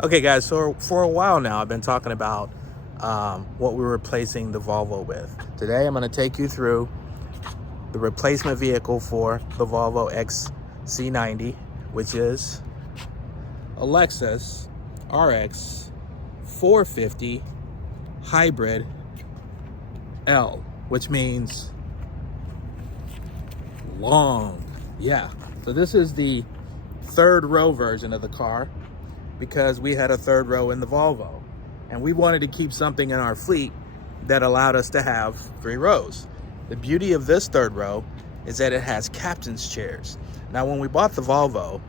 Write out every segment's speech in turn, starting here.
Okay guys, so for a while now I've been talking about what we're replacing the Volvo with. Today I'm going to take you through the replacement vehicle for the Volvo XC90, which is a Lexus RX450 hybrid L, which means long. Yeah, so this is the third row version of the car, because we had a third row in the Volvo and we wanted to keep something in our fleet that allowed us to have 3 rows. The beauty of this third row is that it has captain's chairs. Now, when we bought the Volvo,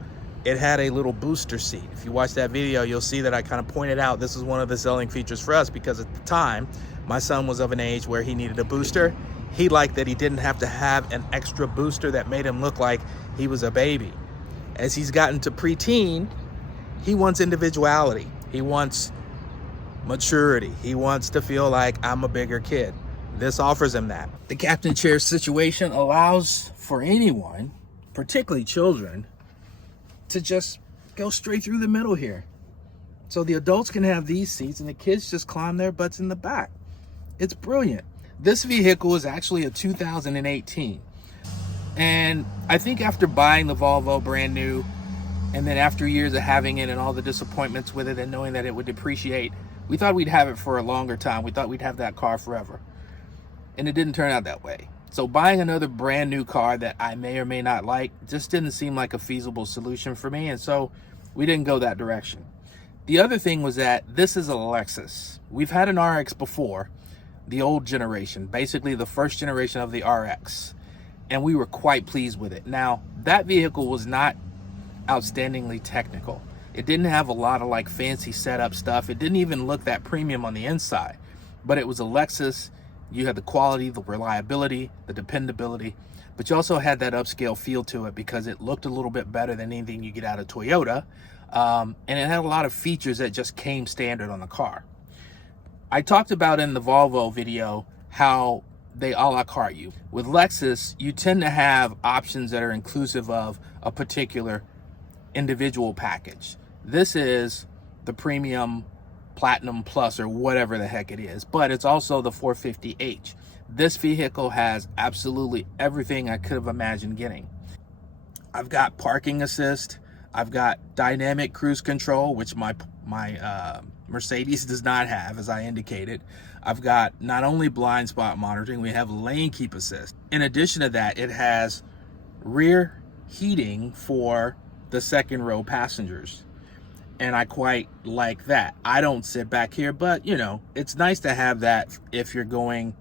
it had a little booster seat. If you watch that video, you'll see that I kind of pointed out this is one of the selling features for us, because at the time, my son was of an age where he needed a booster. He liked that he didn't have to have an extra booster that made him look like he was a baby. As he's gotten to preteen, he wants individuality. He wants maturity. He wants to feel like I'm a bigger kid. This offers him that. The captain chair situation allows for anyone, particularly children, to just go straight through the middle here. So the adults can have these seats and the kids just climb their butts in the back. It's brilliant. This vehicle is actually a 2018. And I think after buying the Volvo brand new, and then after years of having it and all the disappointments with it and knowing that it would depreciate, we thought we'd have it for a longer time. We thought we'd have that car forever. And it didn't turn out that way. So buying another brand new car that I may or may not like just didn't seem like a feasible solution for me. And so we didn't go that direction. The other thing was that this is a Lexus. We've had an RX before, the old generation, basically the first generation of the RX. And we were quite pleased with it. Now, that vehicle was not outstandingly technical. It didn't have a lot of like fancy setup stuff. It didn't even look that premium on the inside, but it was a Lexus. You had the quality, the reliability, the dependability, but you also had that upscale feel to it because it looked a little bit better than anything you get out of Toyota. And it had a lot of features that just came standard on the car. I talked about in the Volvo video how they a la carte you. With Lexus, you tend to have options that are inclusive of a particular individual package. This is the premium platinum plus or whatever the heck it is, but it's also the 450h. This vehicle has absolutely everything I could have imagined getting. I've got parking assist. I've got dynamic cruise control, which my Mercedes does not have, as I indicated. I've got not only blind spot monitoring, we have lane keep assist. In addition to that, it has rear heating for the second row passengers, and I quite like that. I don't sit back here, but you know, it's nice to have that if you're going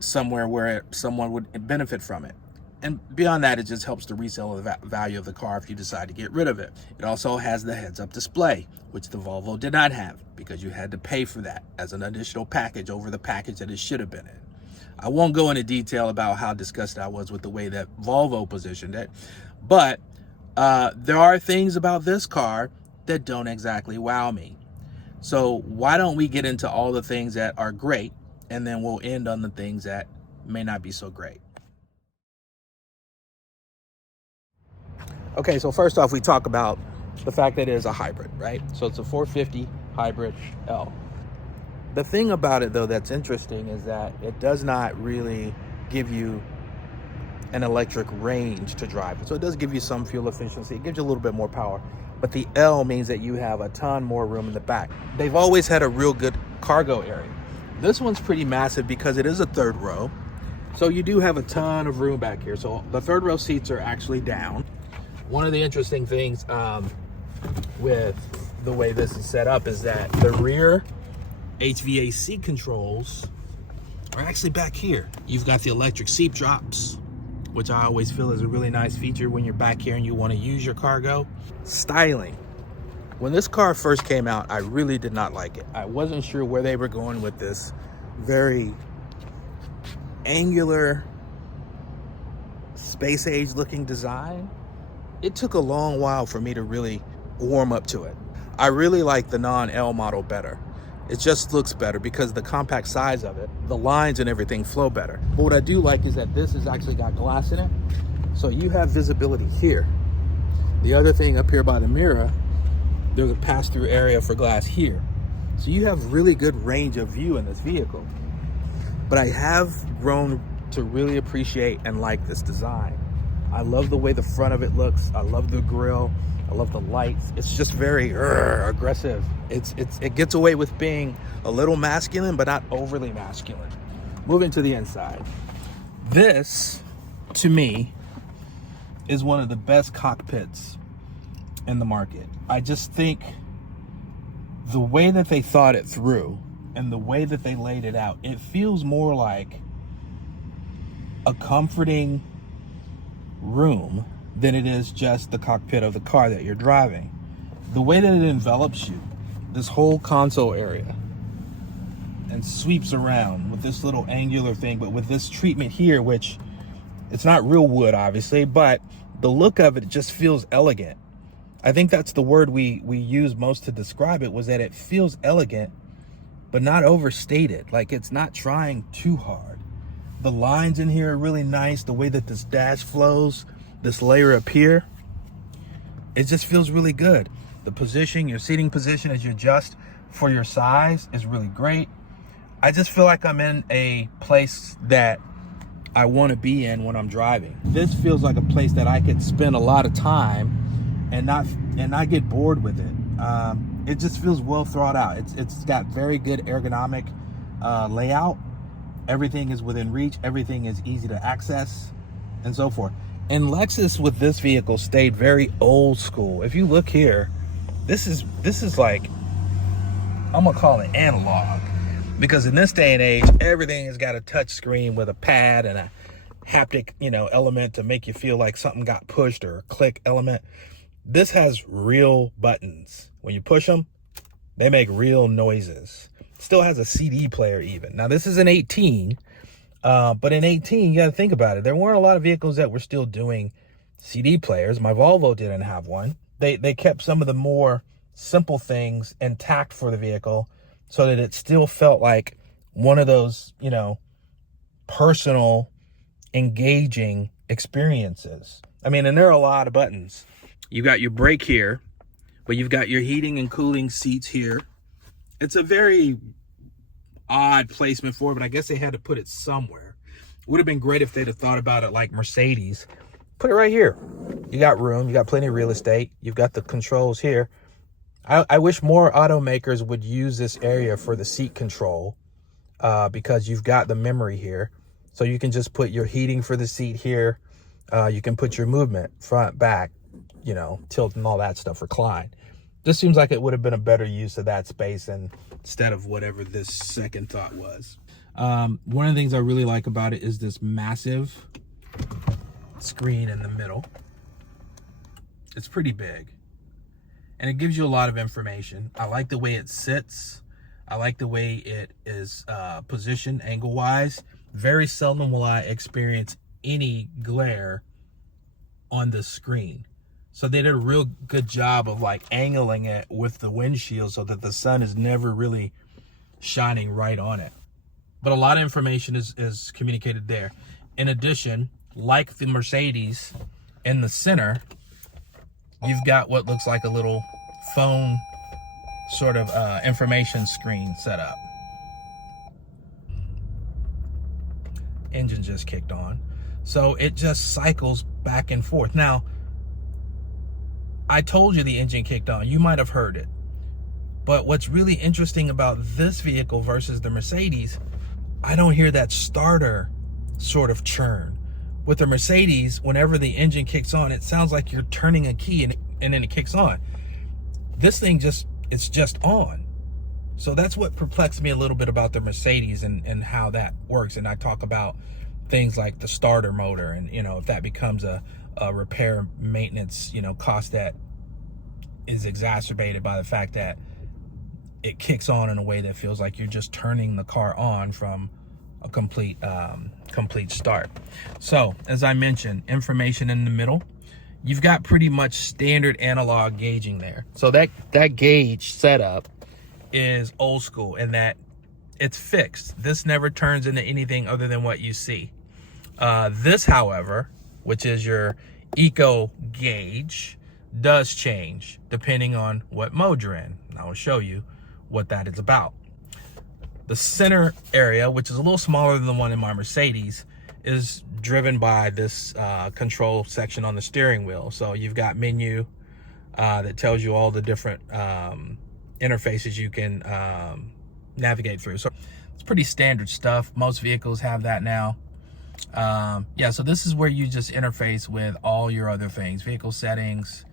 somewhere where someone would benefit from it. And beyond that, it just helps to resell the value of the car if you decide to get rid of it. It also has the heads-up display, which the Volvo did not have, because you had to pay for that as an additional package over the package that it should have been in. I won't go into detail about how disgusted I was with the way that Volvo positioned it, but there are things about this car that don't exactly wow me. So why don't we get into all the things that are great, and then we'll end on the things that may not be so great. Okay, so first off, we talk about the fact that it is a hybrid, right? So it's a 450 hybrid L. The thing about it, though, that's interesting is that it does not really give you an electric range to drive. So it does give you some fuel efficiency. It gives you a little bit more power, but the L means that you have a ton more room in the back. They've always had a real good cargo area. This one's pretty massive because it is a third row. So you do have a ton of room back here. So the third row seats are actually down. One of the interesting things with the way this is set up is that the rear HVAC controls are actually back here. You've got the electric seat drops, which I always feel is a really nice feature when you're back here and you want to use your cargo. Styling. When this car first came out, I really did not like it. I wasn't sure where they were going with this very angular, space age looking design. It took a long while for me to really warm up to it. I really like the non-L model better. It just looks better because the compact size of it, the lines and everything flow better. But what I do like is that this has actually got glass in it. So you have visibility here. The other thing up here by the mirror there's a pass-through area for glass here. So you have really good range of view in this vehicle. But I have grown to really appreciate and like this design. I love the way the front of it looks. I love the grille. I love the lights. It's just very aggressive. It gets away with being a little masculine, but not overly masculine. Moving to the inside. This, to me, is one of the best cockpits in the market. I just think the way that they thought it through and the way that they laid it out, it feels more like a comforting room than it is just the cockpit of the car that you're driving. The way that it envelops you, this whole console area, and sweeps around with this little angular thing, but with this treatment here, which it's not real wood, obviously, but the look of it just feels elegant. I think that's the word we use most to describe it, was that it feels elegant, but not overstated. Like it's not trying too hard. The lines in here are really nice. The way that this dash flows, this layer up here, it just feels really good. The position, your seating position as you adjust for your size is really great. I just feel like I'm in a place that I want to be in when I'm driving. This feels like a place that I could spend a lot of time and not get bored with it. It just feels well thought out. It's got very good ergonomic layout. Everything is within reach. Everything is easy to access, and so forth. And Lexus with this vehicle stayed very old school. If you look here, this is like, I'm gonna call it analog, because in this day and age, everything has got a touch screen with a pad and a haptic, element to make you feel like something got pushed, or a click element. This has real buttons. When you push them, they make real noises. Still has a CD player even. Now this is an 18, but in 18, you got to think about it. There weren't a lot of vehicles that were still doing CD players. My Volvo didn't have one. They kept some of the more simple things intact for the vehicle so that it still felt like one of those, personal, engaging experiences. I mean, and there are a lot of buttons. You got your brake here, but you've got your heating and cooling seats here. It's a very odd placement for it, but I guess they had to put it somewhere. Would have been great if they'd have thought about it like Mercedes. Put it right here. You got room, you got plenty of real estate, you've got the controls here. I wish more automakers would use this area for the seat control, because you've got the memory here. So you can just put your heating for the seat here. You can put your movement, front, back, tilt and all that stuff, recline. This seems like it would have been a better use of that space instead of whatever this second thought was. One of the things I really like about it is this massive screen in the middle. It's pretty big, and it gives you a lot of information. I like the way it sits. I like the way it is positioned angle-wise. Very seldom will I experience any glare on the screen. So they did a real good job of like angling it with the windshield so that the sun is never really shining right on it. But a lot of information is communicated there. In addition, like the Mercedes, in the center, you've got what looks like a little phone sort of information screen set up. Engine just kicked on. So it just cycles back and forth. Now, I told you the engine kicked on. You might have heard it. But what's really interesting about this vehicle versus the Mercedes, I don't hear that starter sort of churn. With the Mercedes, whenever the engine kicks on, it sounds like you're turning a key and then it kicks on. This thing it's just on. So that's what perplexed me a little bit about the Mercedes and how that works. And I talk about things like the starter motor and, if that becomes a repair maintenance, cost that is exacerbated by the fact that it kicks on in a way that feels like you're just turning the car on from a complete start. So as I mentioned, information in the middle. You've got pretty much standard analog gauging there. So that gauge setup is old school in that it's fixed. This never turns into anything other than what you see. This, however, which is your eco gauge, does change depending on what mode you're in. And I will show you what that is about. The center area, which is a little smaller than the one in my Mercedes, is driven by this control section on the steering wheel. So you've got menu that tells you all the different interfaces you can navigate through. So it's pretty standard stuff. Most vehicles have that now. Yeah, so this is where you just interface with all your other things, vehicle settings.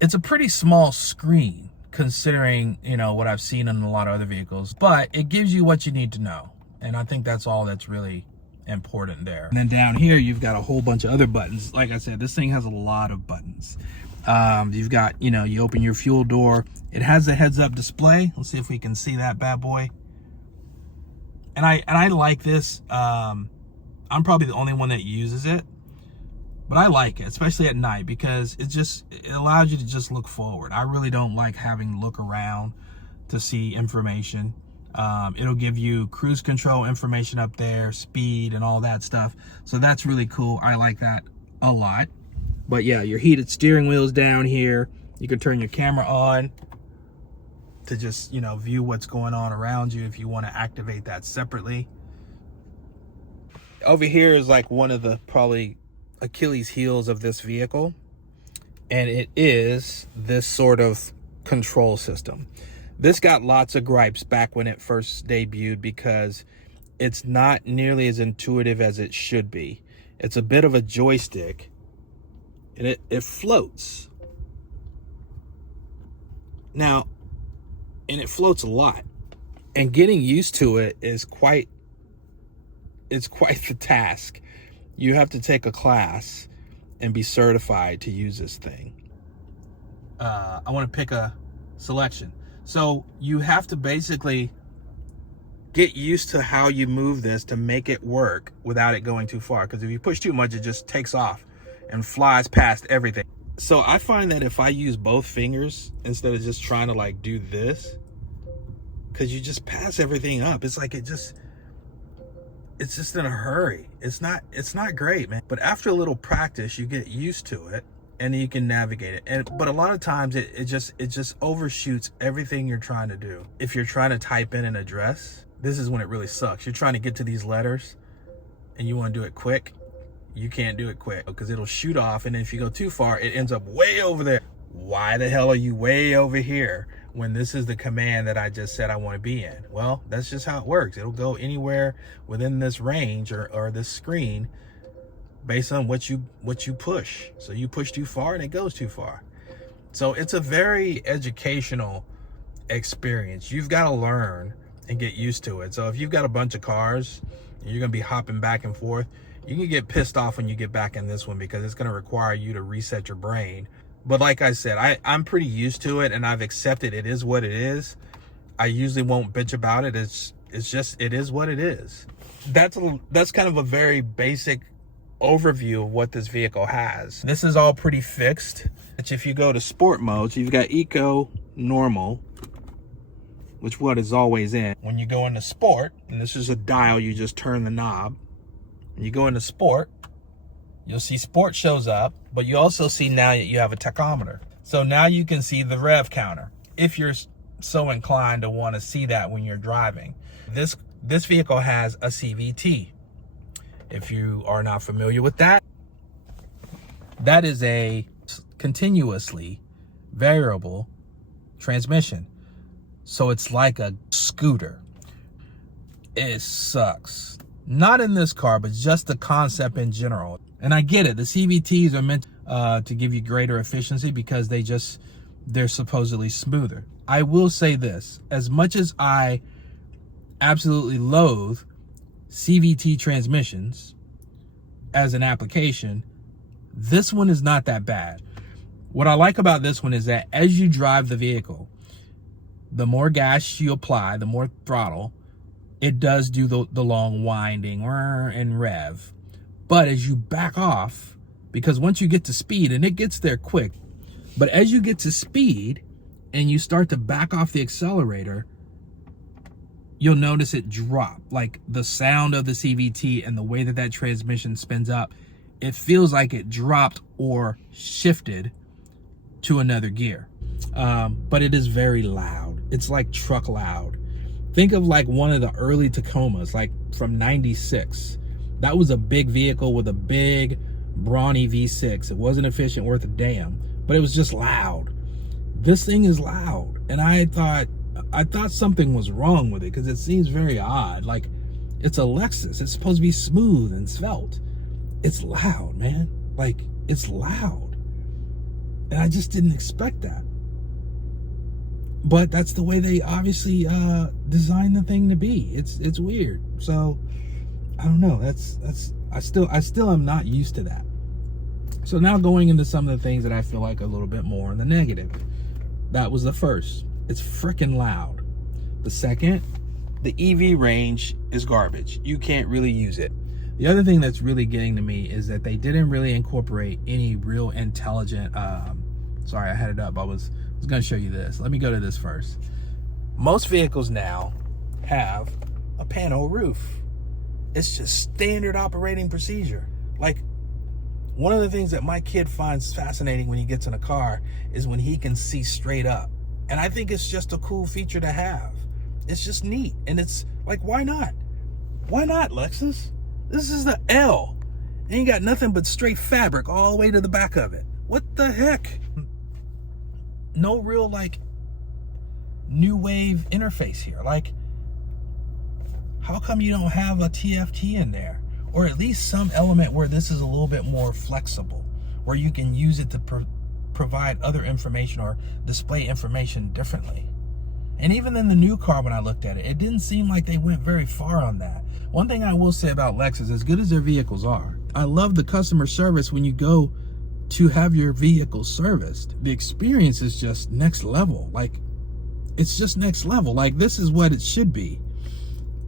It's a pretty small screen considering, you know, what I've seen in a lot of other vehicles, but it gives you what you need to know. And I think that's all that's really important there. And then down here, you've got a whole bunch of other buttons. Like I said, this thing has a lot of buttons. You've got, you know, you open your fuel door. It has a heads-up display. Let's see if we can see that bad boy. And I like this. I'm probably the only one that uses it, but I like it, especially at night, because it allows you to just look forward. I really don't like having to look around to see information. It'll give you cruise control information up there, speed and all that stuff. So that's really cool. I like that a lot. But yeah, your heated steering wheel's down here. You can turn your camera on to just, you know, view what's going on around you if you want to activate that separately. Over here is like one of the probably Achilles heels of this vehicle, and it is this sort of control system. This got lots of gripes back when it first debuted because it's not nearly as intuitive as it should be. It's a bit of a joystick, and it floats. Now, and it floats a lot, and getting used to it is quite the task. You have to take a class and be certified to use this thing. I want to pick a selection. So you have to basically get used to how you move this to make it work without it going too far. Because if you push too much, it just takes off and flies past everything. So I find that if I use both fingers instead of just trying to like do this, because you just pass everything up. It's like it's just in a hurry. It's not great, man. But after a little practice, you get used to it and you can navigate it. But a lot of times it just overshoots everything you're trying to do. If you're trying to type in an address, this is when it really sucks. You're trying to get to these letters and you want to do it quick. You can't do it quick because it'll shoot off, and then if you go too far, it ends up way over there. Why the hell are you way over here when this is the command that I just said I want to be in? Well, that's just how it works. It'll go anywhere within this range or this screen based on what you push. So you push too far and it goes too far. So it's a very educational experience. You've got to learn and get used to it. So if you've got a bunch of cars and you're going to be hopping back and forth, you can get pissed off when you get back in this one because it's going to require you to reset your brain. But like I said, I'm pretty used to it and I've accepted it is what it is. I usually won't bitch about it. It's just, it is what it is. That's kind of a very basic overview of what this vehicle has. This is all pretty fixed. If you go to sport mode, so you've got eco, normal, which what is always in. When you go into sport, and this is a dial, you just turn the knob. When you go into sport, you'll see sport shows up, but you also see now that you have a tachometer. So now you can see the rev counter if you're so inclined to want to see that when you're driving. This vehicle has a CVT. If you are not familiar with that, that is a continuously variable transmission. So it's like a scooter. It sucks. Not in this car, but just the concept in general. And I get it. The CVTs are meant to give you greater efficiency because they're supposedly smoother. I will say this, as much as I absolutely loathe CVT transmissions as an application, this one is not that bad. What I like about this one is that as you drive the vehicle, the more gas you apply, the more throttle, it does do the long winding and rev. But as you back off, because once you get to speed, and it gets there quick, but as you get to speed and you start to back off the accelerator, you'll notice it drop. Like the sound of the CVT and the way that transmission spins up, it feels like it dropped or shifted to another gear. But it is very loud. It's like truck loud. Think of like one of the early Tacomas, like from 96. That was a big vehicle with a big brawny V6. It wasn't efficient worth a damn, but it was just loud. This thing is loud. And I thought something was wrong with it because it seems very odd. Like, it's a Lexus. It's supposed to be smooth and svelte. It's loud, man. Like, it's loud. And I just didn't expect that. But that's the way they obviously designed the thing to be. It's weird. So I don't know. I still am not used to that. So now going into some of the things that I feel like a little bit more in the negative. That was the first. It's freaking loud. The second, the EV range is garbage. You can't really use it. The other thing that's really getting to me is that they didn't really incorporate any real intelligent, sorry, I had it up. I was going to show you this. Let me go to this first. Most vehicles now have a panel roof. It's just standard operating procedure. Like, one of the things that my kid finds fascinating when he gets in a car is when he can see straight up. And I think it's just a cool feature to have. It's just neat. And it's like, why not? Why not, Lexus? This is the L. And you got nothing but straight fabric all the way to the back of it. What the heck? No real, like, new wave interface here. Like, how come you don't have a TFT in there? Or at least some element where this is a little bit more flexible, where you can use it to provide other information or display information differently. And even in the new car, when I looked at it, it didn't seem like they went very far on that. One thing I will say about Lexus, as good as their vehicles are, I love the customer service when you go to have your vehicle serviced. The experience is just next level. Like, it's just next level. Like, this is what it should be.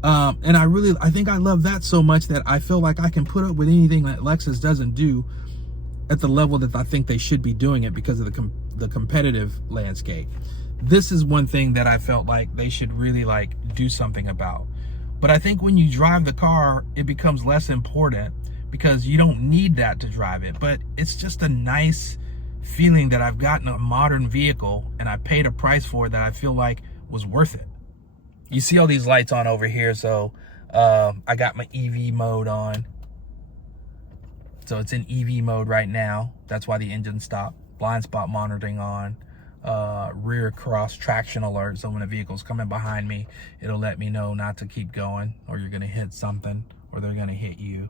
And I think I love that so much that I feel like I can put up with anything that Lexus doesn't do at the level that I think they should be doing it because of the competitive landscape. This is one thing that I felt like they should really like do something about. But I think when you drive the car, it becomes less important because you don't need that to drive it. But it's just a nice feeling that I've gotten a modern vehicle and I paid a price for it that I feel like was worth it. You see all these lights on over here, so I got my EV mode on. So it's in EV mode right now. That's why the engine stopped. Blind spot monitoring on. Rear cross traction alert. So when a vehicle's coming behind me, it'll let me know not to keep going, or you're gonna hit something, or they're gonna hit you.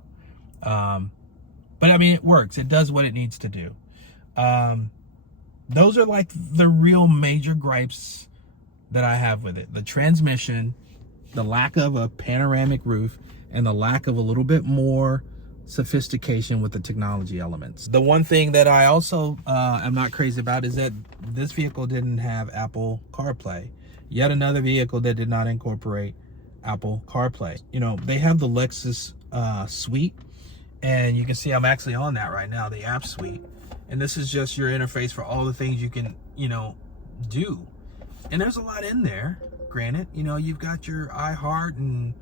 But I mean, it works. It does what it needs to do. Those are like the real major gripes that I have with it. The transmission, the lack of a panoramic roof, and the lack of a little bit more sophistication with the technology elements. The one thing that I also am not crazy about is that this vehicle didn't have Apple CarPlay. Yet another vehicle that did not incorporate Apple CarPlay. You know, they have the Lexus suite, and you can see I'm actually on that right now, the app suite. And this is just your interface for all the things you can, you know, do. And there's a lot in there, granted. You know, you've got your iHeart and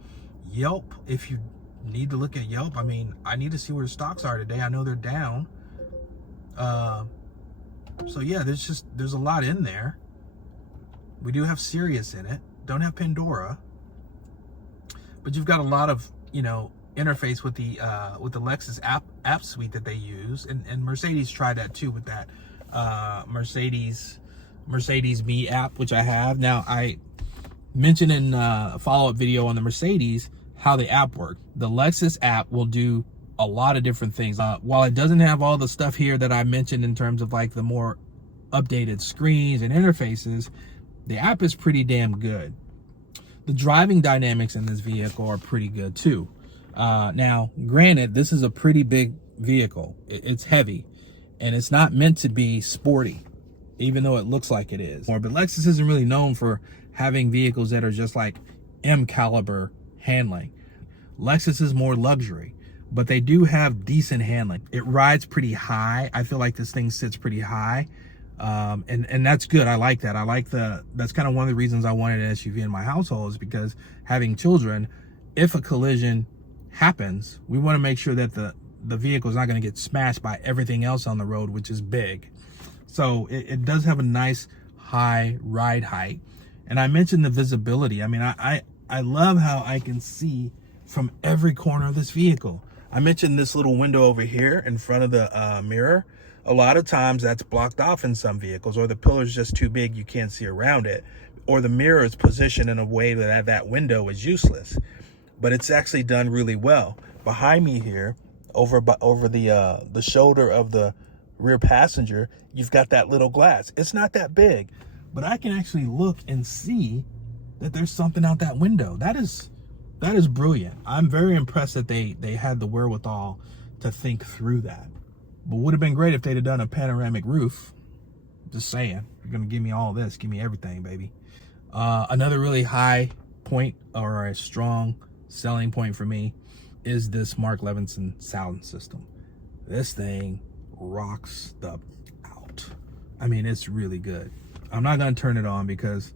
Yelp. If you need to look at Yelp, I mean, I need to see where the stocks are today. I know they're down. So yeah, there's a lot in there. We do have Sirius in it. Don't have Pandora. But you've got a lot of, you know, interface with the Lexus app suite that they use. And Mercedes tried that too with that Mercedes Me app, which I have. Now, I mentioned in a follow-up video on the Mercedes how the app works. The Lexus app will do a lot of different things. While it doesn't have all the stuff here that I mentioned in terms of like the more updated screens and interfaces, the app is pretty damn good. The driving dynamics in this vehicle are pretty good too. Now, granted, this is a pretty big vehicle. It's heavy, and it's not meant to be sporty, even though it looks like it is. But Lexus isn't really known for having vehicles that are just like M caliber handling. Lexus is more luxury, but they do have decent handling. It rides pretty high. I feel like this thing sits pretty high. And that's good. I like that. That's kind of one of the reasons I wanted an SUV in my household, is because having children, if a collision happens, we want to make sure that the vehicle is not going to get smashed by everything else on the road, which is big. So it does have a nice high ride height. And I mentioned the visibility. I mean, I love how I can see from every corner of this vehicle. I mentioned this little window over here in front of the mirror. A lot of times that's blocked off in some vehicles, or the pillar's just too big, you can't see around it, or the mirror is positioned in a way that that window is useless. But it's actually done really well. Behind me here, over the shoulder of the rear passenger, you've got that little glass. It's not that big, but I can actually look and see that there's something out that window. That is brilliant. I'm very impressed that they had the wherewithal to think through that. But would have been great if they'd have done a panoramic roof. Just saying, you're gonna give me all this, give me everything, baby. Another really high point, or a strong selling point for me, is this Mark Levinson sound system. This thing rocks the out. I mean, it's really good. I'm not gonna turn it on because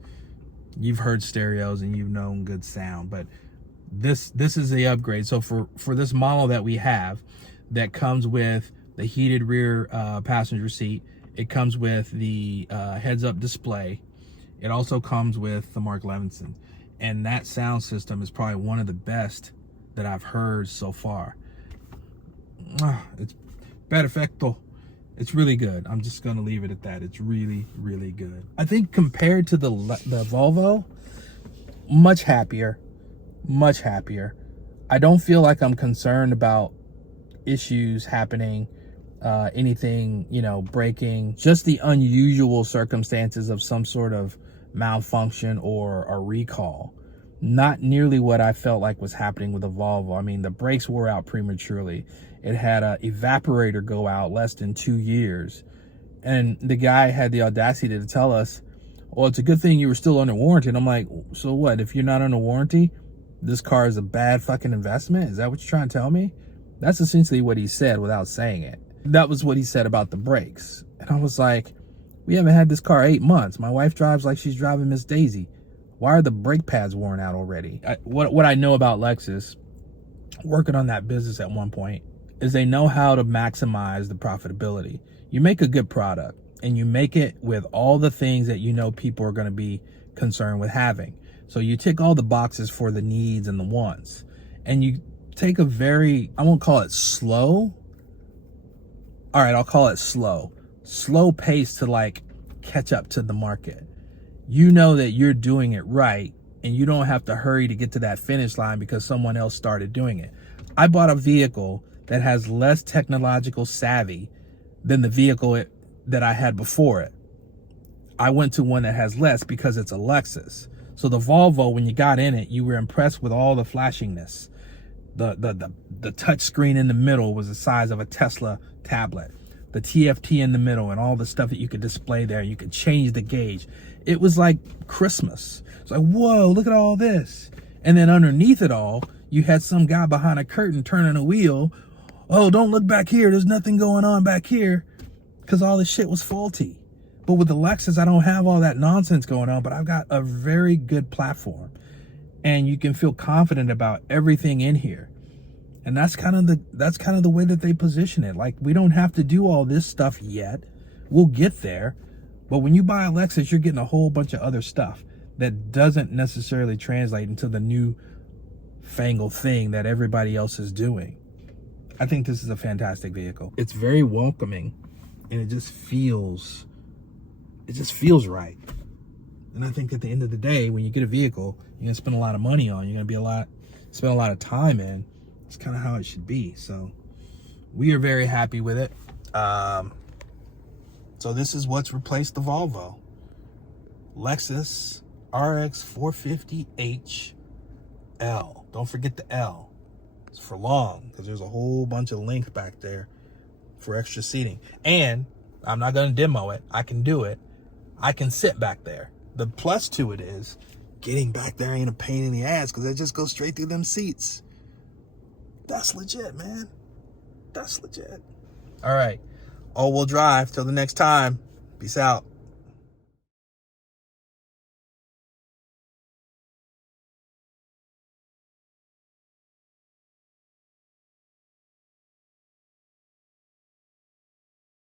you've heard stereos and you've known good sound, but this is the upgrade. So for this model that we have, that comes with the heated rear passenger seat, it comes with the heads-up display. It also comes with the Mark Levinson, and that sound system is probably one of the best that I've heard so far. It's perfecto. It's really good. I'm just gonna leave it at that. It's really, really good. I think compared to the Volvo, much happier, much happier. I don't feel like I'm concerned about issues happening, anything, breaking, just the unusual circumstances of some sort of malfunction or a recall. Not nearly what I felt like was happening with the Volvo. I mean, the brakes wore out prematurely. It had an evaporator go out less than 2 years. And the guy had the audacity to tell us, well, it's a good thing you were still under warranty. And I'm like, so what? If you're not under warranty, this car is a bad fucking investment? Is that what you're trying to tell me? That's essentially what he said without saying it. That was what he said about the brakes. And I was like, we haven't had this car 8 months. My wife drives like she's driving Miss Daisy. Why are the brake pads worn out already? What I know about Lexus, working on that business at one point, is they know how to maximize the profitability. You make a good product, and you make it with all the things that you know people are going to be concerned with having. So you tick all the boxes for the needs and the wants. And you take a very, I won't call it slow. All right, I'll call it slow. Slow pace to like catch up to the market. You know that you're doing it right, and you don't have to hurry to get to that finish line because someone else started doing it. I bought a vehicle that has less technological savvy than the vehicle that I had before it. I went to one that has less because it's a Lexus. So the Volvo, when you got in it, you were impressed with all the flashiness. The touch screen in the middle was the size of a Tesla tablet. The TFT in the middle and all the stuff that you could display there. You could change the gauge. It was like Christmas. It's like, whoa, look at all this. And then underneath it all, you had some guy behind a curtain turning a wheel. Oh, don't look back here. There's nothing going on back here, because all this shit was faulty. But with the Lexus, I don't have all that nonsense going on, but I've got a very good platform, and you can feel confident about everything in here. And that's kind of the way that they position it. Like, we don't have to do all this stuff yet. We'll get there. But when you buy a Lexus, you're getting a whole bunch of other stuff that doesn't necessarily translate into the new fangled thing that everybody else is doing. I think this is a fantastic vehicle. It's very welcoming, and it just feels right. And I think at the end of the day, when you get a vehicle you're gonna spend a lot of money on, you're gonna spend a lot of time in, it's kind of how it should be. So we are very happy with it. So this is what's replaced the Volvo. Lexus RX450hL. Don't forget the L. It's for long, because there's a whole bunch of length back there for extra seating. And I'm not going to demo it. I can do it. I can sit back there. The plus to it is getting back there ain't a pain in the ass, because it just goes straight through them seats. That's legit, man. That's legit. All right. All-wheel drive. Till the next time. Peace out.